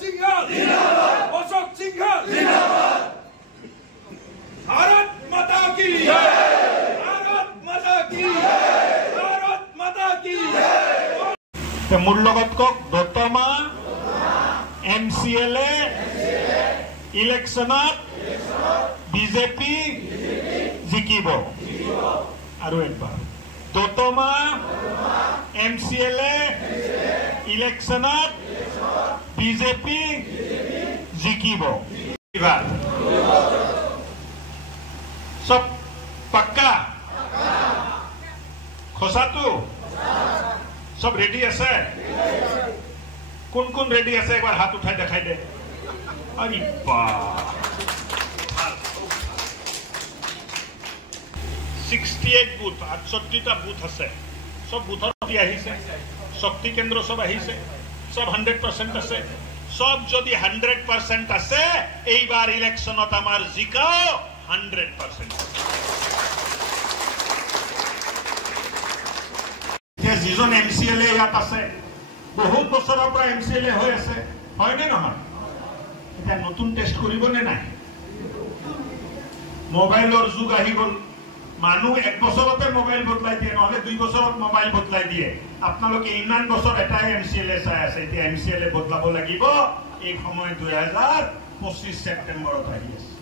सिंघल जिंदाबाद, अशोक सिंघल जिंदाबाद। भारत माता की जय, भारत माता की जय, भारत माता की जय। মোৰ লগত কওক দতমা MCLA ইলেকশনত বিজেপি জিকিব আৰু একবাৰ দতমা MCLA ইলেকশনত বিজেপি জিকিব সব পাক্কা খসাটো सब रेडी আছে কোন কোন रेडी আছে একবার হাত উঠাই দেখাই দে আরে বাহ 68 বুথ 68টা বুথ আছে সব বুথত আহিছে শক্তি কেন্দ্র সব আহিছে সব 100% আছে সব যদি 100% আছে এইবার ইলেকশনত আমার জিকাও 100% যিজন MCLA ইয়াত আছে বহুত বছৰৰ পৰা MCLA হৈ আছে হয়নে নহয় এটা নতুন টেষ্ট কৰিবনে নাই মোবাইলৰ যুগ আহি গল মানুহ এক বছৰতে মোবাইল বদলাই দিয়ে নহলে 2 বছৰত মোবাইল বদলাই দিয়ে আপোনালোকে ইমান বছৰ এটাই MCLA চাই আছে এতিয়া MCLA বদলাব লাগিব এই সময় 2025 সেপ্টেম্বৰত আহি আছে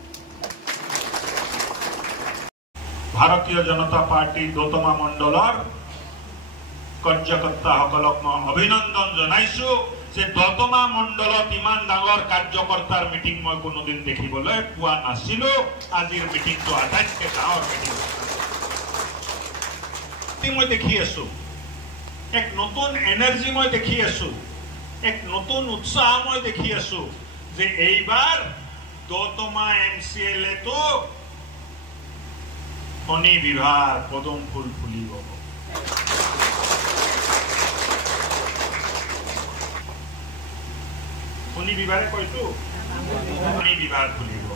ভাৰতীয় জনতা পাৰ্টি দতমা মণ্ডলৰ কাৰ্যকৰ্তাসকলক মই অভিনন্দন জনাইছো যে দতমা মণ্ডলত ইমান ডাঙৰ কাৰ্যকৰ্তাৰ মিটিং মই কোনোদিন দেখিবলৈ পোৱা নাছিলো আজিৰ মিটিংটো আটাইতকৈ ডাঙৰ মিটিং মই দেখি আছো এক নতুন এনাৰ্জি মই দেখি আছো এক নতুন উৎসাহ মই দেখি আছো যে এইবাৰ দতমা MCLA তো শনি বিভাৰ পদম ফুল ফুলিব শনি বিভাগে কইছো শনি বিভাগ খুলিব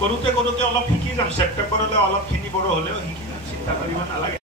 কৰোতে কৰোতে অলপ শিকি যাম সেপ্টেম্বৰলৈ অলপ খিনি বড় হলেও শিকি যাম চিন্তা কৰিব নালাগে